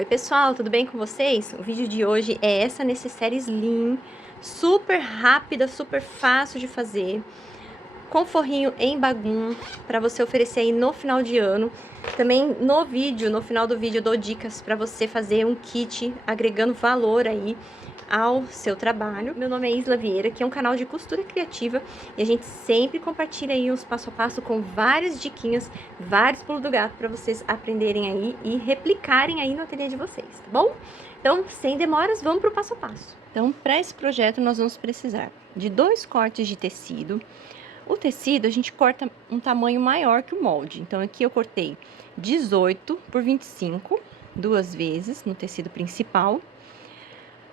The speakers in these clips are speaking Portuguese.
Oi pessoal, tudo bem com vocês? O vídeo de hoje é essa necessaire slim, super rápida, super fácil de fazer, com forrinho em bagum, para você oferecer aí no final de ano. Também no final do vídeo eu dou dicas para você fazer um kit agregando valor aí ao seu trabalho. Meu nome é Isla Vieira, que é um canal de costura criativa, e a gente sempre compartilha aí uns passo a passo com várias diquinhas, vários pulos do gato para vocês aprenderem aí e replicarem aí no ateliê de vocês, tá bom? Então, sem demoras, vamos pro passo a passo. Então, para esse projeto nós vamos precisar de 2 cortes de tecido. O tecido a gente corta um tamanho maior que o molde, então aqui eu cortei 18 por 25, 2 vezes no tecido principal.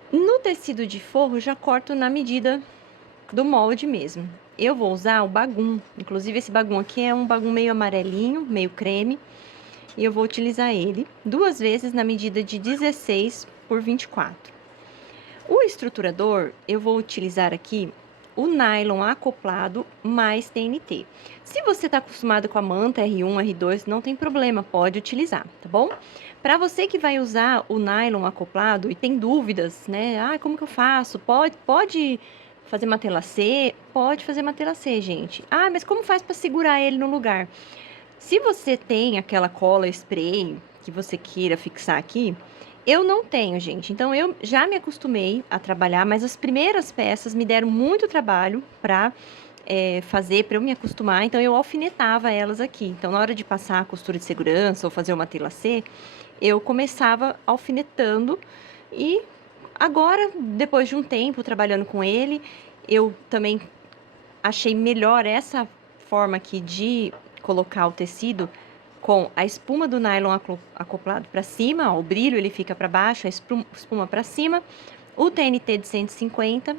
No tecido de forro, já corto na medida do molde mesmo. Eu vou usar o bagum, inclusive esse bagum aqui é um bagum meio amarelinho, meio creme, e eu vou utilizar ele 2 vezes na medida de 16 por 24. O estruturador, eu vou utilizar aqui o nylon acoplado mais TNT. Se você está acostumado com a manta R1, R2, não tem problema, pode utilizar, tá bom? Para você que vai usar o nylon acoplado e tem dúvidas, né? Ah, como que eu faço? Pode fazer matelacê? Pode fazer matelacê, gente. Ah, mas como faz para segurar ele no lugar? Se você tem aquela cola spray que você queira fixar aqui, eu não tenho, gente. Então, eu já me acostumei a trabalhar, mas as primeiras peças me deram muito trabalho para fazer, para eu me acostumar. Então, eu alfinetava elas aqui. Então, na hora de passar a costura de segurança ou fazer uma matelacê, eu começava alfinetando. E agora, depois de um tempo trabalhando com ele, eu também achei melhor essa forma aqui de colocar o tecido com a espuma do nylon acoplado para cima, ó, o brilho ele fica para baixo, a espuma para cima, o TNT de 150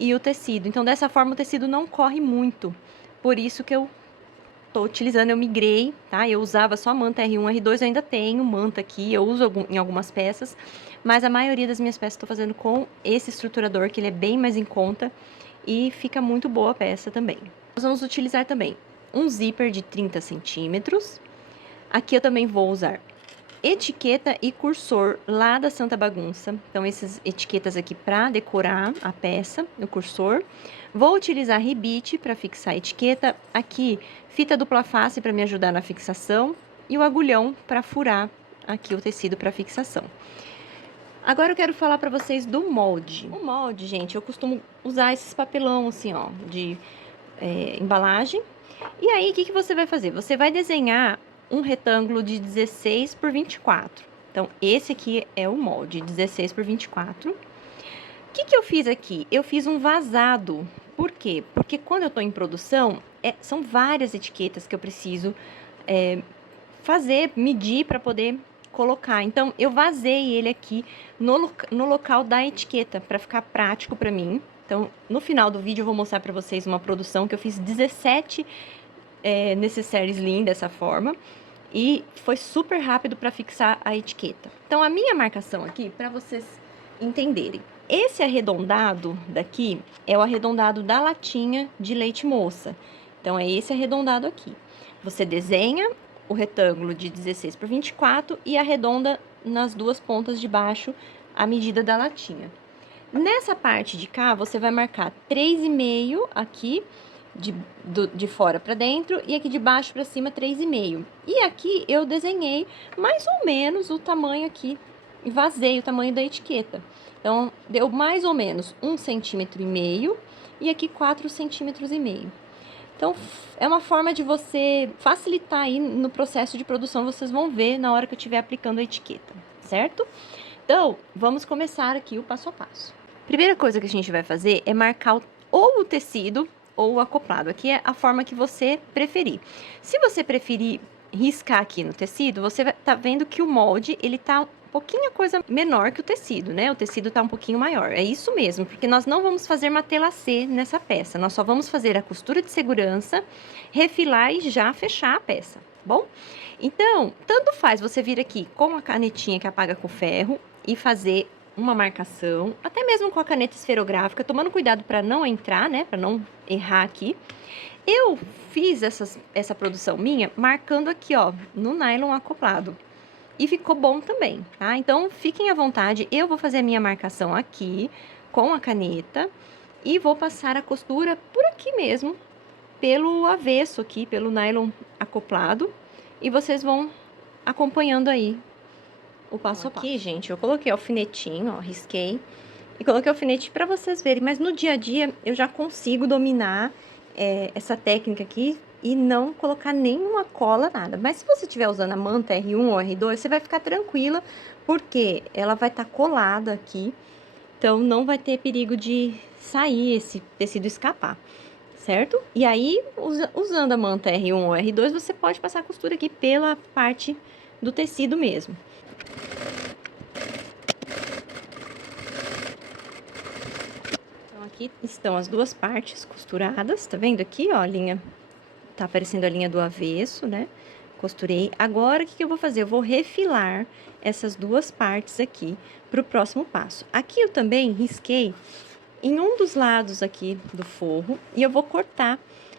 e o tecido. Então, dessa forma, o tecido não corre muito. Por isso que eu tô utilizando, eu migrei, tá? Eu usava só manta R1, R2, eu ainda tenho manta aqui, eu uso em algumas peças, mas a maioria das minhas peças eu tô fazendo com esse estruturador, que ele é bem mais em conta e fica muito boa a peça também. Nós vamos utilizar também um zíper de 30 centímetros. Aqui eu também vou usar etiqueta e cursor lá da Santa Bagunça. Então, essas etiquetas aqui para decorar a peça, o cursor. Vou utilizar rebite para fixar a etiqueta. Aqui, fita dupla face para me ajudar na fixação. E o agulhão para furar aqui o tecido para fixação. Agora eu quero falar para vocês do molde. O molde, gente, eu costumo usar esses papelão assim, ó, de embalagem. E aí, o que você vai fazer? Você vai desenhar um retângulo de 16 por 24. Então, esse aqui é o molde, 16 por 24. O que eu fiz aqui? Eu fiz um vazado. Por quê? Porque quando eu tô em produção, são várias etiquetas que eu preciso fazer, medir para poder colocar. Então, eu vazei ele aqui no local da etiqueta, para ficar prático para mim. Então, no final do vídeo eu vou mostrar para vocês uma produção que eu fiz 17 necessaire slim dessa forma. E foi super rápido para fixar a etiqueta. Então, a minha marcação aqui, para vocês entenderem. Esse arredondado daqui é o arredondado da latinha de leite moça. Então, é esse arredondado aqui. Você desenha o retângulo de 16 por 24 e arredonda nas duas pontas de baixo a medida da latinha. Nessa parte de cá, você vai marcar 3,5 aqui, de fora para dentro, e aqui de baixo para cima 3,5. E aqui eu desenhei mais ou menos o tamanho aqui, e vazei o tamanho da etiqueta. Então, deu mais ou menos 1,5 centímetro e aqui 4,5 centímetros. Então, é uma forma de você facilitar aí no processo de produção, vocês vão ver na hora que eu estiver aplicando a etiqueta, certo? Então, vamos começar aqui o passo a passo. Primeira coisa que a gente vai fazer é marcar ou o tecido ou o acoplado. Aqui é a forma que você preferir. Se você preferir riscar aqui no tecido, você vai tá vendo que o molde, ele tá um pouquinho coisa menor que o tecido, né? O tecido tá um pouquinho maior. É isso mesmo, porque nós não vamos fazer matelacê nessa peça. Nós só vamos fazer a costura de segurança, refilar e já fechar a peça, bom? Então, tanto faz você vir aqui com a canetinha que apaga com ferro e fazer uma marcação, até mesmo com a caneta esferográfica, tomando cuidado para não entrar, né, para não errar aqui. Eu fiz essa produção minha marcando aqui, ó, no nylon acoplado. e ficou bom também, tá? Então, fiquem à vontade, eu vou fazer a minha marcação aqui, com a caneta, e vou passar a costura por aqui mesmo, pelo avesso aqui, pelo nylon acoplado, e vocês vão acompanhando aí o passo a passo. Aqui, gente, eu coloquei alfinetinho, ó, risquei, e coloquei alfinete para vocês verem, mas no dia a dia eu já consigo dominar essa técnica aqui e não colocar nenhuma cola, nada. Mas se você estiver usando a manta R1 ou R2, você vai ficar tranquila, porque ela vai estar colada aqui, então não vai ter perigo de sair esse tecido escapar, certo? E aí, usando a manta R1 ou R2, você pode passar a costura aqui pela parte do tecido mesmo. Aqui estão as duas partes costuradas, tá vendo aqui, ó, a linha, tá aparecendo a linha do avesso, né? Costurei. Agora, o que eu vou fazer? Eu vou refilar essas duas partes aqui pro próximo passo. Aqui eu também risquei em um dos lados aqui do forro e eu vou cortar,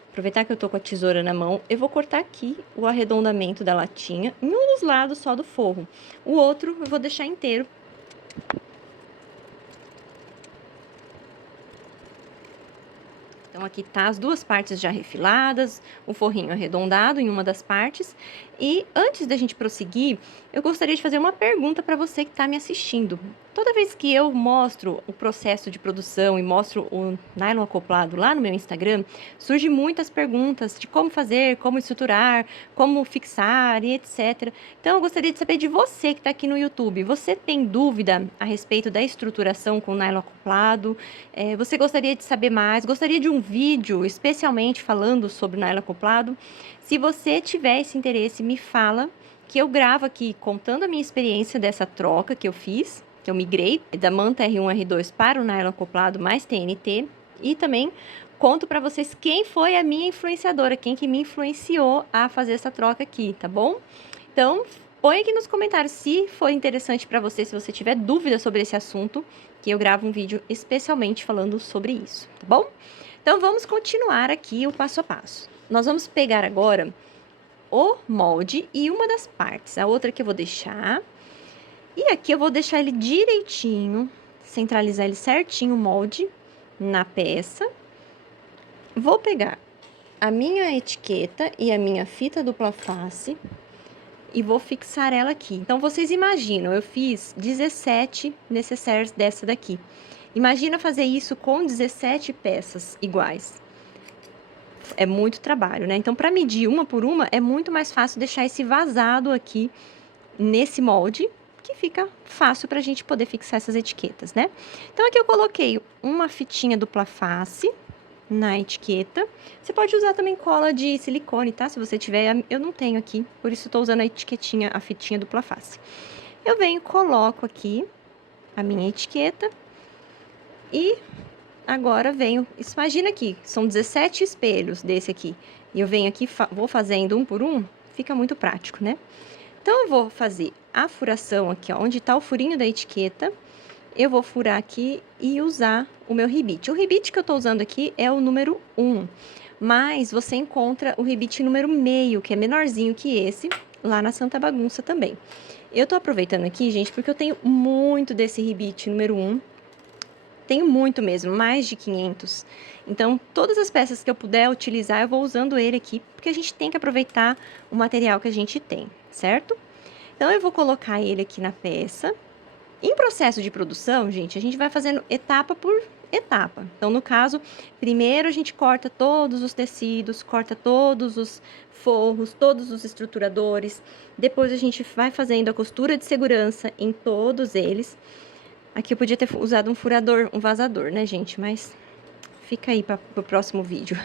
aproveitar que eu tô com a tesoura na mão, eu vou cortar aqui o arredondamento da latinha em um dos lados só do forro. O outro eu vou deixar inteiro. Então, aqui tá as duas partes já refiladas, o forrinho arredondado em uma das partes. E antes da gente prosseguir, eu gostaria de fazer uma pergunta para você que está me assistindo. Toda vez que eu mostro o processo de produção e mostro o nylon acoplado lá no meu Instagram, surgem muitas perguntas de como fazer, como estruturar, como fixar e etc. Então, eu gostaria de saber de você que está aqui no YouTube. Você tem dúvida a respeito da estruturação com nylon acoplado? Você gostaria de saber mais? Gostaria de um vídeo especialmente falando sobre nylon acoplado? Se você tiver esse interesse, me fala, que eu gravo aqui contando a minha experiência dessa troca que eu fiz, que eu migrei da manta R1 R2 para o nylon acoplado mais TNT, e também conto para vocês quem foi a minha influenciadora, quem que me influenciou a fazer essa troca aqui, tá bom? Então, põe aqui nos comentários se foi interessante para você, se você tiver dúvida sobre esse assunto, que eu gravo um vídeo especialmente falando sobre isso, tá bom? Então, vamos continuar aqui o passo a passo. Nós vamos pegar agora o molde e uma das partes, a outra que eu vou deixar. E aqui eu vou deixar ele direitinho, centralizar ele certinho o molde na peça. Vou pegar a minha etiqueta e a minha fita dupla face e vou fixar ela aqui. Então, vocês imaginam, eu fiz 17 necessaires dessa daqui. Imagina fazer isso com 17 peças iguais. É muito trabalho, né? Então, para medir uma por uma, é muito mais fácil deixar esse vazado aqui nesse molde, que fica fácil pra gente poder fixar essas etiquetas, né? Então, aqui eu coloquei uma fitinha dupla face na etiqueta. Você pode usar também cola de silicone, tá? Se você tiver, eu não tenho aqui, por isso eu tô usando a etiquetinha, a fitinha dupla face. Eu venho, coloco aqui a minha etiqueta e agora venho, imagina aqui, são 17 espelhos desse aqui. E eu venho aqui, vou fazendo um por um, fica muito prático, né? Então, eu vou fazer a furação aqui, ó, onde tá o furinho da etiqueta. Eu vou furar aqui e usar o meu ribite. O ribite que eu tô usando aqui é o número 1. Mas você encontra o ribite número meio, que é menorzinho que esse, lá na Santa Bagunça também. Eu tô aproveitando aqui, gente, porque eu tenho muito desse ribite número 1. Tenho muito mesmo, mais de 500. Então, todas as peças que eu puder utilizar, eu vou usando ele aqui, porque a gente tem que aproveitar o material que a gente tem, certo? Então, eu vou colocar ele aqui na peça. Em processo de produção, gente, a gente vai fazendo etapa por etapa. Então, no caso, primeiro a gente corta todos os tecidos, corta todos os forros, todos os estruturadores. Depois, a gente vai fazendo a costura de segurança em todos eles. Aqui eu podia ter usado um furador, um vazador, né, gente? Mas fica aí para o próximo vídeo.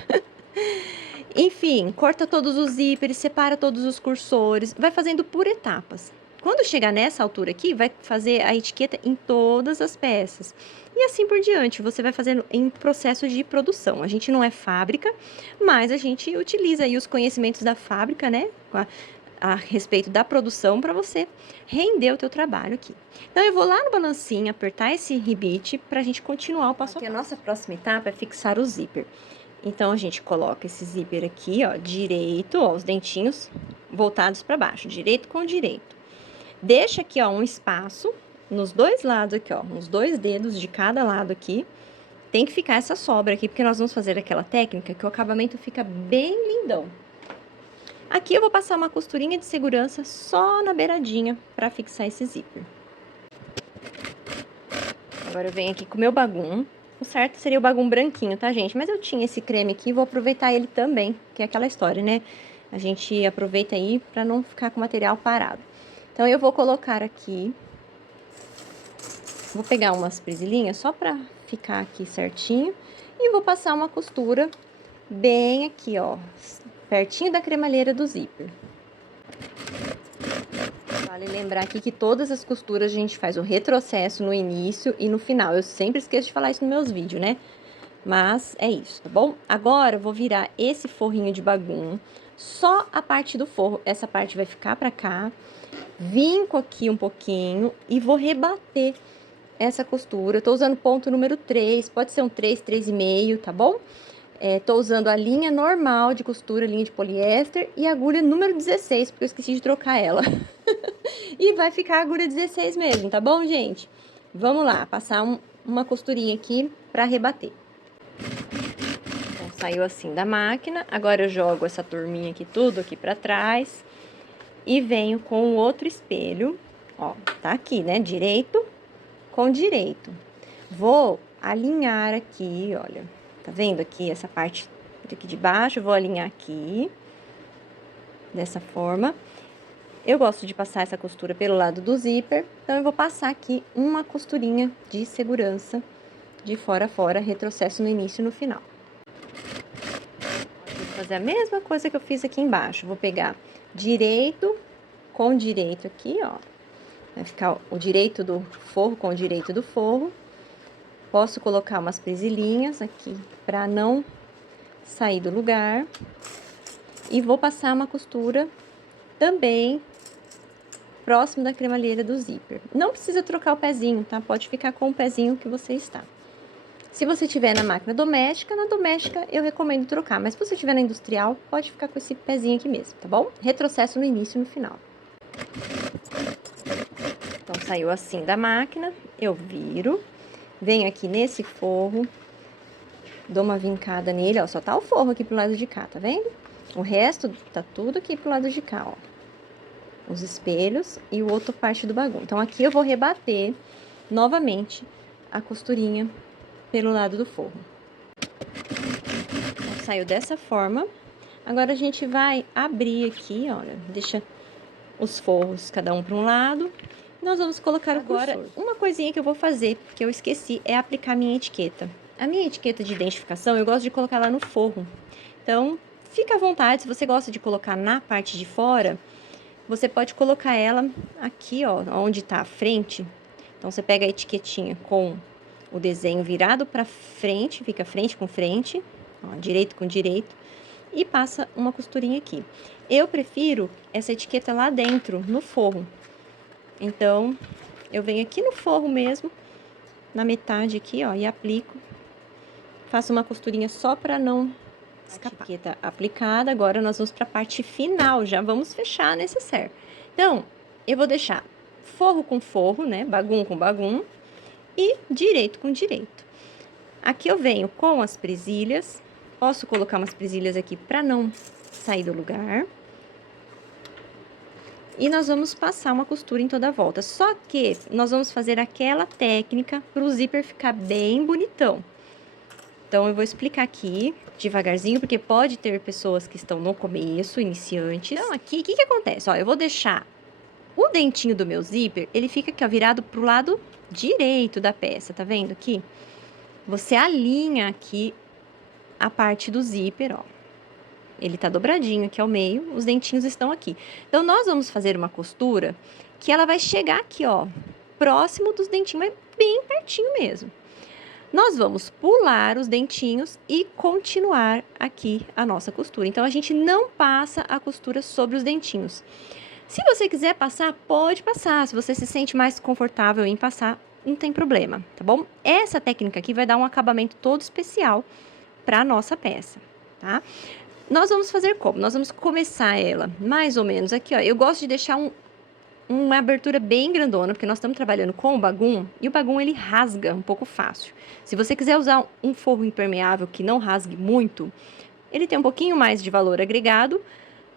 Enfim, corta todos os zíperes, separa todos os cursores, vai fazendo por etapas. Quando chegar nessa altura aqui, vai fazer a etiqueta em todas as peças. E assim por diante, você vai fazendo em processo de produção. A gente não é fábrica, mas a gente utiliza aí os conhecimentos da fábrica, né? A respeito da produção para você render o teu trabalho aqui. Então, eu vou lá no balancinho, apertar esse ribite para a gente continuar o passo a passo. A nossa próxima etapa é fixar o zíper. Então, a gente coloca esse zíper aqui, ó, direito, ó, os dentinhos voltados para baixo, direito com direito. Deixa aqui, ó, um espaço nos dois lados aqui, ó, uns 2 dedos de cada lado aqui. Tem que ficar essa sobra aqui, porque nós vamos fazer aquela técnica que o acabamento fica bem lindão. Aqui eu vou passar uma costurinha de segurança só na beiradinha para fixar esse zíper. Agora eu venho aqui com o meu bagum. O certo seria o bagum branquinho, tá, gente? Mas eu tinha esse creme aqui e vou aproveitar ele também, que é aquela história, né? A gente aproveita aí para não ficar com o material parado. Então, eu vou colocar aqui. Vou pegar umas presilhinhas só para ficar aqui certinho. E vou passar uma costura bem aqui, ó, pertinho da cremalheira do zíper. Vale lembrar aqui que todas as costuras a gente faz o retrocesso no início e no final. Eu sempre esqueço de falar isso nos meus vídeos, né? Mas é isso, tá bom? Agora eu vou virar esse forrinho de bagum, só a parte do forro. Essa parte vai ficar pra cá. Vinco aqui um pouquinho e vou rebater essa costura. Eu tô usando ponto número 3, pode ser um 3, 3,5, tá bom? Tô usando a linha normal de costura, linha de poliéster, e a agulha número 16, porque eu esqueci de trocar ela. E vai ficar a agulha 16 mesmo, tá bom, gente? Vamos lá, passar uma costurinha aqui pra rebater. Então, saiu assim da máquina. Agora eu jogo essa turminha aqui, tudo aqui pra trás. E venho com o outro espelho, ó, tá aqui, né? Direito com direito. Vou alinhar aqui, olha. Tá vendo aqui essa parte aqui de baixo? Vou alinhar aqui, dessa forma. Eu gosto de passar essa costura pelo lado do zíper, então eu vou passar aqui uma costurinha de segurança de fora a fora, retrocesso no início e no final. Vou fazer a mesma coisa que eu fiz aqui embaixo. Vou pegar direito com direito aqui, ó. Vai ficar o direito do forro com o direito do forro. Posso colocar umas presilhinhas aqui para não sair do lugar. E vou passar uma costura também próximo da cremalheira do zíper. Não precisa trocar o pezinho, tá? Pode ficar com o pezinho que você está. Se você tiver na máquina doméstica, na doméstica eu recomendo trocar. Mas se você tiver na industrial, pode ficar com esse pezinho aqui mesmo, tá bom? Retrocesso no início e no final. Então, saiu assim da máquina, eu viro. Venho aqui nesse forro, dou uma vincada nele, ó, só tá o forro aqui pro lado de cá, tá vendo? O resto tá tudo aqui pro lado de cá, ó. Os espelhos e o outro parte do bagulho. Então, aqui eu vou rebater novamente a costurinha pelo lado do forro. Então, saiu dessa forma. Agora, a gente vai abrir aqui, olha, deixa os forros cada um para um lado. Nós vamos colocar agora uma coisinha que eu vou fazer, que eu esqueci, é aplicar minha etiqueta. A minha etiqueta de identificação, eu gosto de colocar lá no forro. Então, fica à vontade, se você gosta de colocar na parte de fora, você pode colocar ela aqui, ó, onde tá a frente. Então, você pega a etiquetinha com o desenho virado para frente, fica frente com frente, ó, direito com direito, e passa uma costurinha aqui. Eu prefiro essa etiqueta lá dentro, no forro. Então, eu venho aqui no forro mesmo, na metade aqui, ó, e aplico. Faço uma costurinha só para não escapar. A etiqueta aplicada, agora nós vamos para a parte final, já vamos fechar a necessaire. Então, eu vou deixar forro com forro, né, bagum com bagum, e direito com direito. Aqui eu venho com as presilhas, posso colocar umas presilhas aqui para não sair do lugar. E nós vamos passar uma costura em toda a volta. Só que nós vamos fazer aquela técnica para o zíper ficar bem bonitão. Então, eu vou explicar aqui devagarzinho, porque pode ter pessoas que estão no começo, iniciantes. Então, aqui, o que acontece? Ó, eu vou deixar o dentinho do meu zíper, ele fica aqui, ó, virado pro lado direito da peça, tá vendo aqui? Você alinha aqui a parte do zíper, ó. Ele tá dobradinho aqui ao meio, os dentinhos estão aqui. Então, nós vamos fazer uma costura que ela vai chegar aqui, ó, próximo dos dentinhos, mas bem pertinho mesmo. Nós vamos pular os dentinhos e continuar aqui a nossa costura. Então, a gente não passa a costura sobre os dentinhos. Se você quiser passar, pode passar. Se você se sente mais confortável em passar, não tem problema, tá bom? Essa técnica aqui vai dar um acabamento todo especial para a nossa peça, tá? Nós vamos fazer como? Nós vamos começar ela mais ou menos aqui, ó. Eu gosto de deixar uma abertura bem grandona, porque nós estamos trabalhando com o bagum, e o bagum ele rasga um pouco fácil. Se você quiser usar um forro impermeável que não rasgue muito, ele tem um pouquinho mais de valor agregado,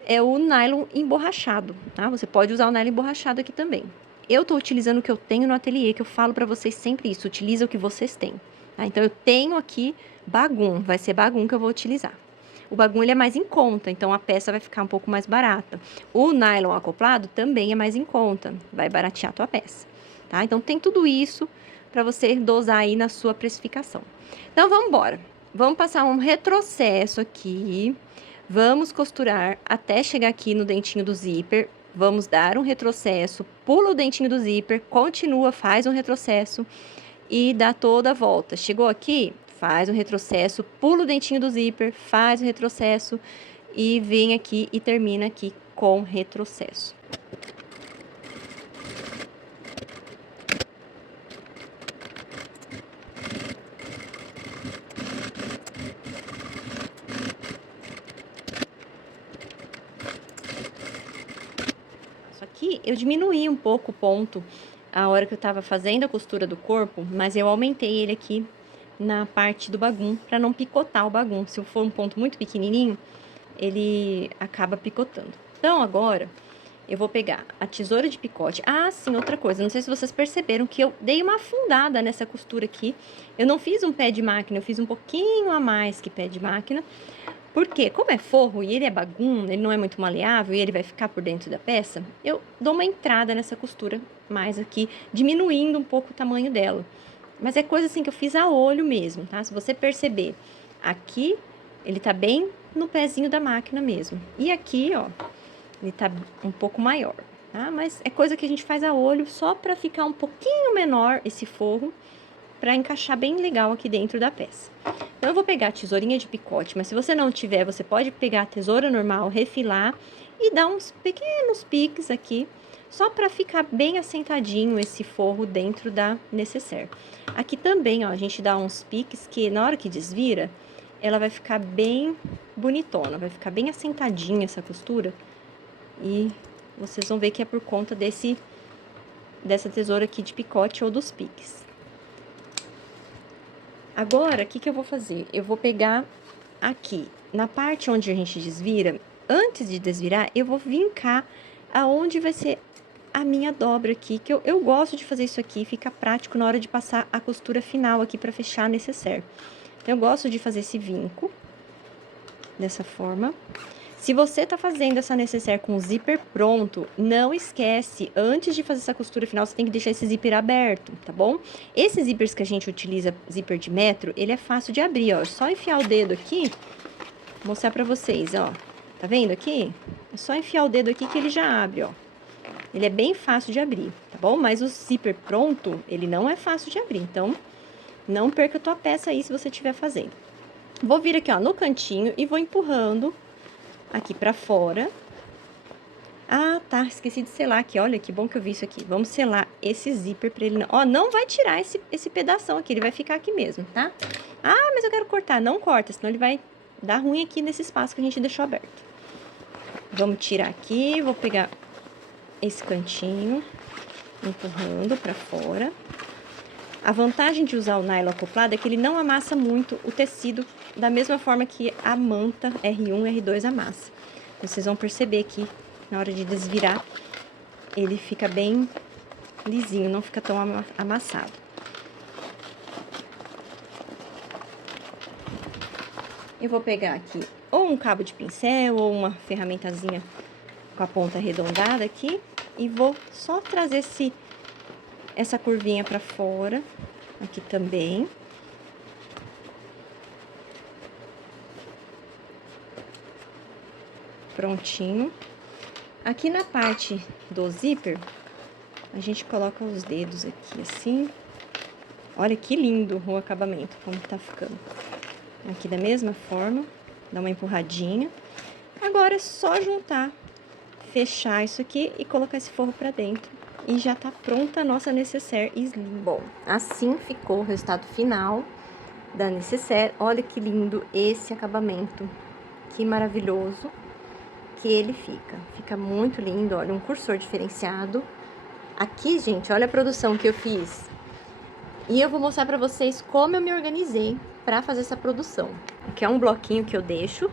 é o nylon emborrachado, tá? Você pode usar o nylon emborrachado aqui também. Eu tô utilizando o que eu tenho no ateliê, que eu falo para vocês sempre isso, utiliza o que vocês têm, tá? Então eu tenho aqui bagum, vai ser bagum que eu vou utilizar. O bagum ele é mais em conta, então a peça vai ficar um pouco mais barata. O nylon acoplado também é mais em conta, vai baratear a tua peça, tá? Então tem tudo isso para você dosar aí na sua precificação. Então vamos embora. Vamos passar um retrocesso aqui. Vamos costurar até chegar aqui no dentinho do zíper. Vamos dar um retrocesso, pula o dentinho do zíper, continua, faz um retrocesso e dá toda a volta. Chegou aqui, faz um retrocesso, pula o dentinho do zíper, faz o retrocesso e vem aqui e termina aqui com retrocesso. Só que eu diminuí um pouco o ponto a hora que eu tava fazendo a costura do corpo, mas eu aumentei ele aqui na parte do bagum, para não picotar o bagum. Se for um ponto muito pequenininho, ele acaba picotando. Então, agora, eu vou pegar a tesoura de picote. Ah, sim, outra coisa, não sei se vocês perceberam que eu dei uma afundada nessa costura aqui. Eu não fiz um pé de máquina, eu fiz um pouquinho a mais que pé de máquina. Porque, como é forro e ele é bagum, ele não é muito maleável e ele vai ficar por dentro da peça, eu dou uma entrada nessa costura mais aqui, diminuindo um pouco o tamanho dela. Mas é coisa assim que eu fiz a olho mesmo, tá? Se você perceber, aqui ele tá bem no pezinho da máquina mesmo. E aqui, ó, ele tá um pouco maior, tá? Mas é coisa que a gente faz a olho só pra ficar um pouquinho menor esse forro, pra encaixar bem legal aqui dentro da peça. Então, eu vou pegar a tesourinha de picote, mas se você não tiver, você pode pegar a tesoura normal, refilar e dar uns pequenos piques aqui, só para ficar bem assentadinho esse forro dentro da necessaire. Aqui também, ó, a gente dá uns piques que na hora que desvira, ela vai ficar bem bonitona, vai ficar bem assentadinha essa costura. E vocês vão ver que é por conta dessa tesoura aqui de picote ou dos piques. Agora, o que eu vou fazer? Eu vou pegar aqui, na parte onde a gente desvira, antes de desvirar, eu vou vincar aonde vai ser a minha dobra aqui, que eu gosto de fazer isso aqui, fica prático na hora de passar a costura final aqui pra fechar a necessaire. Então, eu gosto de fazer esse vinco, dessa forma. Se você tá fazendo essa necessaire com o zíper pronto, não esquece, antes de fazer essa costura final, você tem que deixar esse zíper aberto, tá bom? Esses zíperes que a gente utiliza, zíper de metro, ele é fácil de abrir, ó. É só enfiar o dedo aqui, vou mostrar pra vocês, ó. Tá vendo aqui? É só enfiar o dedo aqui que ele já abre, ó. Ele é bem fácil de abrir, tá bom? Mas o zíper pronto, ele não é fácil de abrir, então não perca a tua peça aí se você estiver fazendo. Vou vir aqui, ó, no cantinho e vou empurrando aqui pra fora. Ah, tá, esqueci de selar aqui, olha que bom que eu vi isso aqui. Vamos selar esse zíper pra ele não... Ó, não vai tirar esse pedação aqui, ele vai ficar aqui mesmo, tá? Ah, mas eu quero cortar. Não corta, senão ele vai dar ruim aqui nesse espaço que a gente deixou aberto. Vamos tirar aqui, vou pegar esse cantinho, empurrando pra fora. A vantagem de usar o nylon acoplado é que ele não amassa muito o tecido da mesma forma que a manta R1 e R2 amassa. Vocês vão perceber que na hora de desvirar, ele fica bem lisinho, não fica tão amassado. Eu vou pegar aqui ou um cabo de pincel ou uma ferramentazinha com a ponta arredondada aqui e vou só trazer essa curvinha pra fora, aqui também. Prontinho. Aqui na parte do zíper, a gente coloca os dedos aqui assim. Olha que lindo o acabamento, como tá ficando. Aqui da mesma forma, dá uma empurradinha. Agora é só juntar, fechar isso aqui e colocar esse forro pra dentro. E já tá pronta a nossa necessaire slim. Bom, assim ficou o resultado final da necessaire. Olha que lindo esse acabamento, que maravilhoso que ele fica. Fica muito lindo, olha, um cursor diferenciado. Aqui, gente, olha a produção que eu fiz. E eu vou mostrar pra vocês como eu me organizei pra fazer essa produção. Aqui é um bloquinho que eu deixo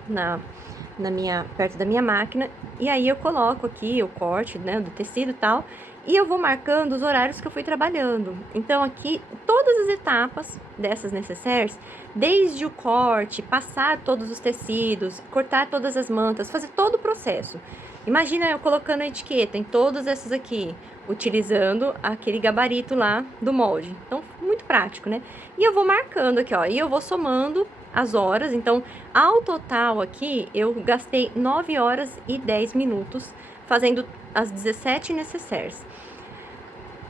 perto da minha máquina. E aí eu coloco aqui o corte, né, do tecido e tal. E eu vou marcando os horários que eu fui trabalhando. Então, aqui, todas as etapas dessas necessaires, desde o corte, passar todos os tecidos, cortar todas as mantas, fazer todo o processo. Imagina eu colocando a etiqueta em todas essas aqui, utilizando aquele gabarito lá do molde. Então, muito prático, né? E eu vou marcando aqui, ó, e eu vou somando as horas. Então, ao total aqui, eu gastei 9 horas e 10 minutos fazendo as 17 necessaires.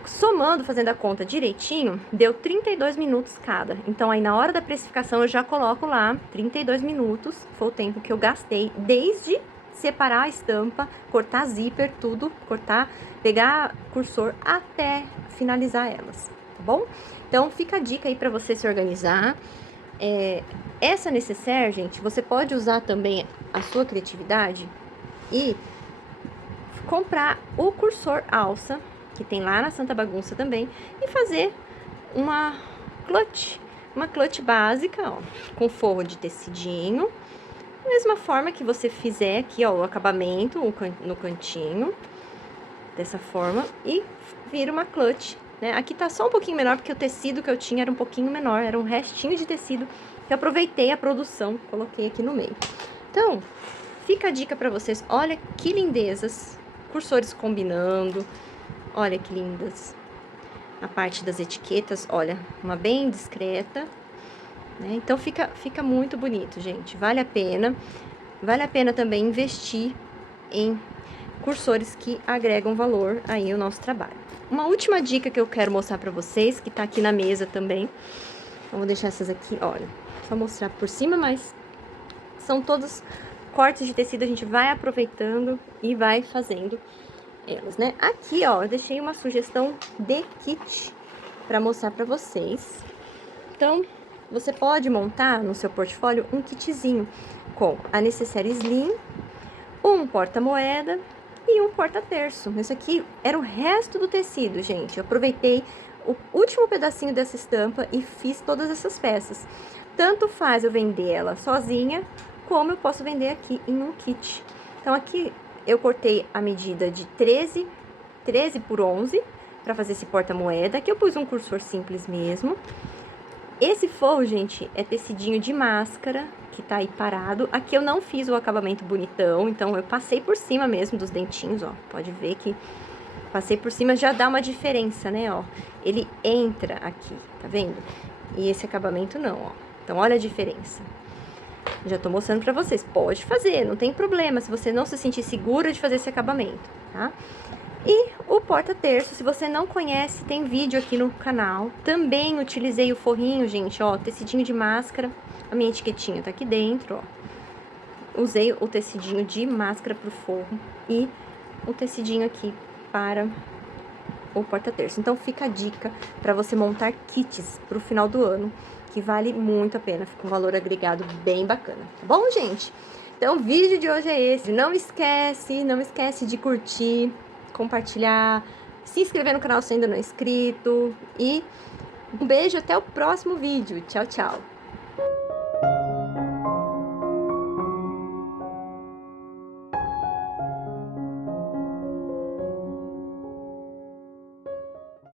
Somando, fazendo a conta direitinho, deu 32 minutos cada. Então, aí na hora da precificação, eu já coloco lá 32 minutos, foi o tempo que eu gastei, desde separar a estampa, cortar zíper, tudo, cortar, pegar cursor até finalizar elas, tá bom? Então, fica a dica aí pra você se organizar. Essa necessaire, gente, você pode usar também a sua criatividade e comprar o cursor alça, que tem lá na Santa Bagunça também, e fazer uma clutch básica, ó, com forro de tecidinho, da mesma forma que você fizer aqui, ó, o acabamento no cantinho, dessa forma, e vira uma clutch, né? Aqui tá só um pouquinho menor, porque o tecido que eu tinha era um pouquinho menor, era um restinho de tecido que eu aproveitei a produção, coloquei aqui no meio. Então, fica a dica pra vocês, olha que lindezas, cursores combinando, olha que lindas. A parte das etiquetas, olha, uma bem discreta, né? Então, fica muito bonito, gente. Vale a pena. Vale a pena também investir em cursores que agregam valor aí ao nosso trabalho. Uma última dica que eu quero mostrar pra vocês, que tá aqui na mesa também. Eu vou deixar essas aqui, olha. Só mostrar por cima, mas são todos cortes de tecido. A gente vai aproveitando e vai fazendo elas, né? Aqui, ó, eu deixei uma sugestão de kit pra mostrar pra vocês. Então, você pode montar no seu portfólio um kitzinho com a necessaire slim, um porta-moeda e um porta-terço. Esse aqui era o resto do tecido, gente. Eu aproveitei o último pedacinho dessa estampa e fiz todas essas peças. Tanto faz eu vender ela sozinha, como eu posso vender aqui em um kit. Então, aqui eu cortei a medida de 13 por 11 para fazer esse porta-moeda. Aqui eu pus um cursor simples mesmo. Esse forro, gente, é tecidinho de máscara, que tá aí parado. Aqui eu não fiz o acabamento bonitão, então eu passei por cima mesmo dos dentinhos, ó. Pode ver que passei por cima, já dá uma diferença, né, ó. Ele entra aqui, tá vendo? E esse acabamento não, ó. Então, olha a diferença. Já tô mostrando pra vocês. Pode fazer, não tem problema se você não se sentir segura de fazer esse acabamento, tá? E o porta-terço, se você não conhece, tem vídeo aqui no canal. Também utilizei o forrinho, gente, ó, tecidinho de máscara. A minha etiquetinha tá aqui dentro, ó. Usei o tecidinho de máscara pro forro e o tecidinho aqui para o porta-terço. Então, fica a dica para você montar kits pro final do ano, que vale muito a pena, fica um valor agregado bem bacana, tá bom, gente? Então, o vídeo de hoje é esse. Não esquece de curtir, compartilhar, se inscrever no canal se ainda não é inscrito. E um beijo, até o próximo vídeo. Tchau, tchau!